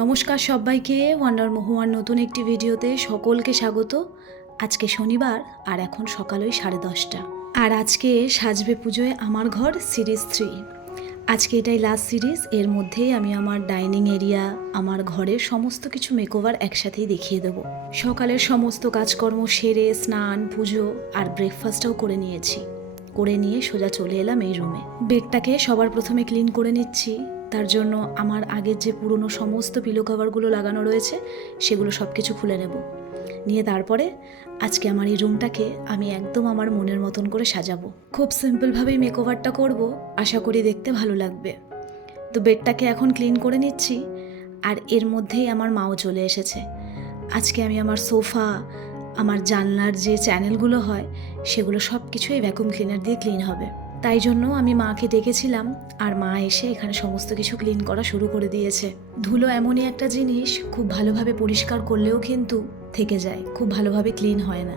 নমস্কার সবাইকে ওয়ান্ডার মহুয়ার নতুন একটি ভিডিওতে সকলকে স্বাগত। আজকে শনিবার, আর এখন সকাল ওই সাড়ে দশটা। আর আজকে সাজবে পুজোয় আমার ঘর সিরিজ থ্রি। আজকে এটাই লাস্ট সিরিজ, এর মধ্যেই আমি আমার ডাইনিং এরিয়া, আমার ঘরের সমস্ত কিছু মেকওভার একসাথেই দেখিয়ে দেবো। সকালের সমস্ত কাজকর্ম সেরে, স্নান, পুজো আর ব্রেকফাস্টটাও করে নিয়েছি। করে নিয়ে সোজা চলে এলাম এই রুমে বেডটাকে সবার প্রথমে ক্লিন করে নিচ্ছি। তার জন্য আমার আগের যে পুরনো সমস্ত পিলো কভারগুলো লাগানো রয়েছে, সেগুলো সব কিছু খুলে নেব। নিয়ে তারপরে আজকে আমার এই রুমটাকে আমি একদম আমার মনের মতন করে সাজাবো। খুব সিম্পলভাবেই মেকওভারটা করব, আশা করি দেখতে ভালো লাগবে। তো বেডটাকে এখন ক্লিন করে নিচ্ছি, আর এর মধ্যেই আমার মাও চলে এসেছে। আজকে আমি আমার সোফা, আমার জানলার যে চ্যানেলগুলো হয়, সেগুলো সব কিছুই ভ্যাকুম ক্লিনার দিয়ে ক্লিন হবে। তাই জন্য আমি মাকে ডেকেছিলাম আর মা এসে এখানে সমস্ত কিছু ক্লিন করা শুরু করে দিয়েছে। ধুলো এমনই একটা জিনিস, খুব ভালোভাবে পরিষ্কার করলেও কিন্তু থেকে যায়। খুব ভালোভাবে ক্লিন হয় না।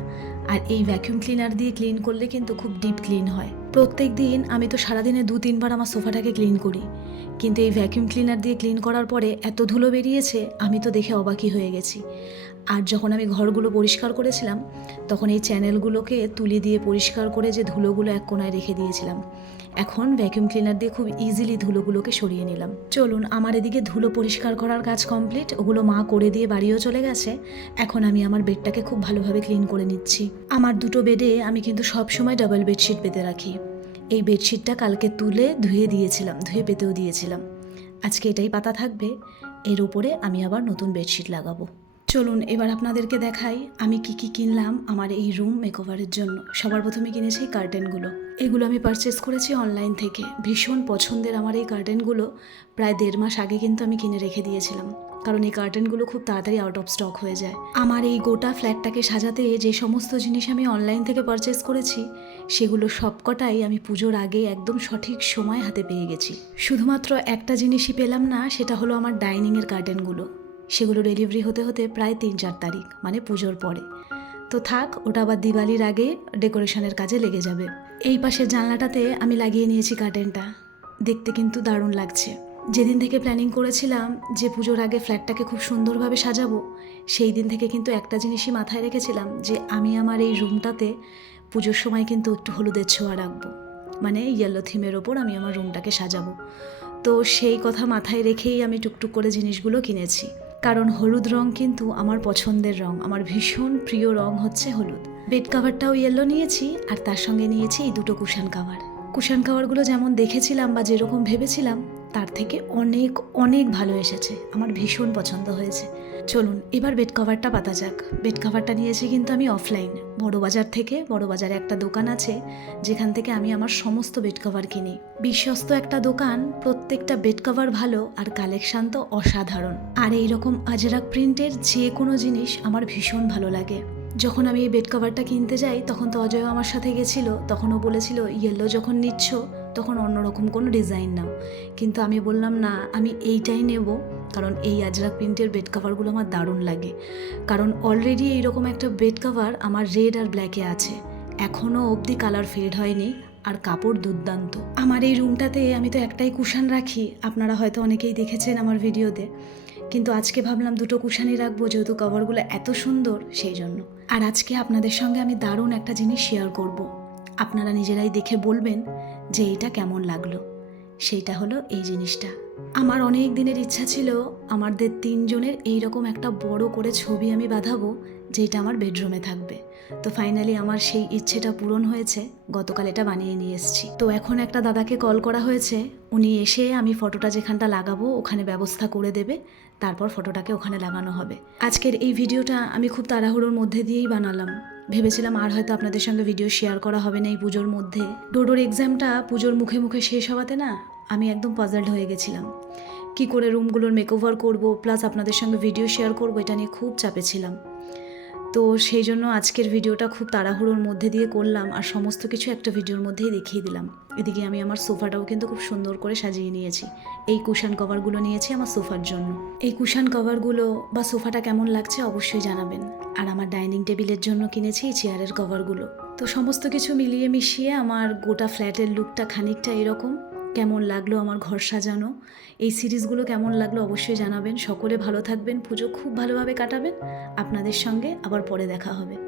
আর এই ভ্যাকিউম ক্লিনার দিয়ে ক্লিন করলে কিন্তু খুব ডিপ ক্লিন হয়। প্রত্যেক দিন আমি তো সারাদিনে দু তিনবার আমার সোফাটাকে ক্লিন করি। কিন্তু এই ভ্যাকিউম ক্লিনার দিয়ে ক্লিন করার পরে এত ধুলো বেরিয়েছে, আমি তো দেখে অবাকই হয়ে গেছি। আর যখন আমি ঘরগুলো পরিষ্কার করেছিলাম, তখন এই চ্যানেলগুলোকে তুলে দিয়ে পরিষ্কার করে যে ধুলোগুলো এক কোনায় রেখে দিয়েছিলাম। এখন ভ্যাকিউম ক্লিনার দিয়ে খুব ইজিলি ধুলোগুলোকে সরিয়ে নিলাম। চলুন, আমার এদিকে ধুলো পরিষ্কার করার কাজ কমপ্লিট ওগুলো মা করে দিয়ে বাড়িও চলে গেছে। এখন আমি আমার বেডটাকে খুব ভালোভাবে ক্লিন করে নিচ্ছি। আমার দুটো বেডে আমি কিন্তু সবসময় ডাবল বেডশিট পেতে রাখি। এই বেডশিটটা কালকে তুলে ধুয়ে দিয়েছিলাম, ধুয়ে পেতেও দিয়েছিলাম। আজকে এটাই পাতা থাকবে, এর উপরে আমি আবার নতুন বেডশিট লাগাবো। চলুন, এবার আপনাদেরকে দেখাই আমি কি কি কিনলাম আমার এই রুম মেকওভারের জন্য। সবার প্রথমে কিনেছি এই কার্টেনগুলো। এগুলো আমি পারচেস করেছি অনলাইন থেকে। ভীষণ পছন্দের আমার এই কার্টেনগুলো। প্রায় দেড় মাস আগে কিন্তু আমি কিনে রেখে দিয়েছিলাম। কারণ এই কার্টেনগুলো খুব তাড়াতাড়ি আউট অফ স্টক হয়ে যায়। আমার এই গোটা ফ্ল্যাটটাকে সাজাতে যে সমস্ত জিনিস আমি অনলাইন থেকে পারচেস করেছি, সেগুলো সবকটাই আমি পুজোর আগে একদম সঠিক সময় হাতে পেয়ে গেছি। শুধুমাত্র একটা জিনিসই পেলাম না, সেটা হলো আমার ডাইনিংয়ের কার্টেনগুলো। সেগুলো ডেলিভারি হতে হতে প্রায় তিন চার তারিখ মানে পুজোর পরে। তো থাক, ওটা আবার দিওয়ালির আগে ডেকোরেশনের কাজে লেগে যাবে। এই পাশের জানলাটাতে আমি লাগিয়ে নিয়েছি কার্টেনটা দেখতে কিন্তু দারুণ লাগছে। যেদিন থেকে প্ল্যানিং করেছিলাম যে পুজোর আগে ফ্ল্যাটটাকে খুব সুন্দরভাবে সাজাবো, সেই দিন থেকে কিন্তু একটা জিনিসই মাথায় রেখেছিলাম যে আমি আমার এই রুমটাতে পুজোর সময় কিন্তু একটু হলুদের ছোঁয়া রাখব। মানে ইয়েলো থিমের ওপর আমি আমার রুমটাকে সাজাবো। তো সেই কথা মাথায় রেখেই আমি টুকটুক করে জিনিসগুলো কিনেছি। কারণ হলুদ রং কিন্তু আমার পছন্দের রং, আমার ভীষণ প্রিয় রং হচ্ছে হলুদ। বেড কাভারটাও ইয়েলো নিয়েছি আর তার সঙ্গে নিয়েছি এই দুটো কুশান কাভার কুশান কাভারগুলো যেমন দেখেছিলাম বা যেরকম ভেবেছিলাম তার থেকে অনেক অনেক ভালো এসেছে। আমার ভীষণ পছন্দ হয়েছে। চলুন, এবার বেড কভারটা পাতা যাক। বেড কভারটা নিয়েছি কিন্তু আমি অফলাইন বড় বাজার থেকে বড় বাজারে একটা দোকান আছে, যেখান থেকে আমি আমার সমস্ত বেড কভার কিনি। বিশ্বস্ত একটা দোকান, প্রত্যেকটা বেড কভার ভালো আর কালেকশান তো অসাধারণ। আর এই রকম আজরাক প্রিন্টের যে কোনো জিনিস আমার ভীষণ ভালো লাগে। যখন আমি এই বেড কভারটা কিনতে যাই, তখন তো অজয় আমার সাথে গেছিল, তখন ও বলেছিল ইয়েলো যখন নিচ্ছ তখন অন্যরকম কোনো ডিজাইন নাও কিন্তু আমি বললাম, না, আমি এইটাই নেব। কারণ এই আজরাক প্রিন্টের বেড কাভারগুলো আমার দারুণ লাগে। কারণ অলরেডি এইরকম একটা বেড কাভার আমার রেড আর ব্ল্যাকে আছে। এখনও অবধি কালার ফেড হয়নি আর কাপড় দুর্দান্ত। আমার এই রুমটাতে আমি তো একটাই কুশান রাখি। আপনারা হয়তো অনেকেই দেখেছেন আমার ভিডিওতে। কিন্তু আজকে ভাবলাম দুটো কুশানি রাখব, যেহেতু কভারগুলো এত সুন্দর, সেই জন্য। আর আজকে আপনাদের সঙ্গে আমি দারুণ একটা জিনিস শেয়ার করব। আপনারা নিজেরাই দেখে বলবেন যে এটা কেমন লাগল। সেইটা হলো এই জিনিসটা। আমার অনেক দিনের ইচ্ছা ছিল আমাদের তিনজনের এই রকম একটা বড় করে ছবি আমি বাঁধাবো, যেটা আমার বেডরুমে থাকবে। তো ফাইনালি আমার সেই ইচ্ছেটা পূরণ হয়েছে, গতকাল এটা বানিয়ে নিয়ে এসেছি। তো এখন একটা দাদাকে কল করা হয়েছে, উনি এসে আমি ফটোটা যেখানটা লাগাবো ওখানে ব্যবস্থা করে দেবে। তারপর ফটোটাকে ওখানে লাগানো হবে। আজকের এই ভিডিওটা আমি খুব তাড়াহুড়োর মধ্যে দিয়েই বানালাম। ভেবেছিলাম আর হয়তো আপনাদের সঙ্গে ভিডিও শেয়ার করা হবে না এই পুজোর মধ্যে। ডোডোর এক্সামটা পুজোর মুখে মুখে শেষ হওয়াতে না আমি একদম পাজলড হয়ে গেছিলাম। কি করে রুমগুলোর মেকওভার করব প্লাস আপনাদের সঙ্গে ভিডিও শেয়ার করব, এটা নিয়ে খুব চাপে ছিলাম। তো সেই জন্য আজকের ভিডিওটা খুব তাড়াহুড়োর মধ্যে দিয়ে করলাম আর সমস্ত কিছু একটা ভিডিওর মধ্যেই দেখিয়ে দিলাম। এদিকে আমি আমার সোফাটাও কিন্তু খুব সুন্দর করে সাজিয়ে নিয়েছি। এই কুশান কভারগুলো নিয়েছি আমার সোফার জন্য। এই কুশান কভারগুলো বা সোফাটা কেমন লাগছে অবশ্যই জানাবেন। আর আমার ডাইনিং টেবিলের জন্য কিনেছি এই চেয়ারের কভারগুলো। তো সমস্ত কিছু মিলিয়ে মিশিয়ে আমার গোটা ফ্ল্যাটের লুকটা খানিকটা এরকম। কেমন লাগল আমার ঘর সাজানো? এই সিরিজগুলো কেমন লাগল অবশ্যই জানাবেন। সকলে ভালো থাকবেন। পুজো খুব ভালোভাবে কাটাবেন। আপনাদের সঙ্গে আবার পরে দেখা হবে।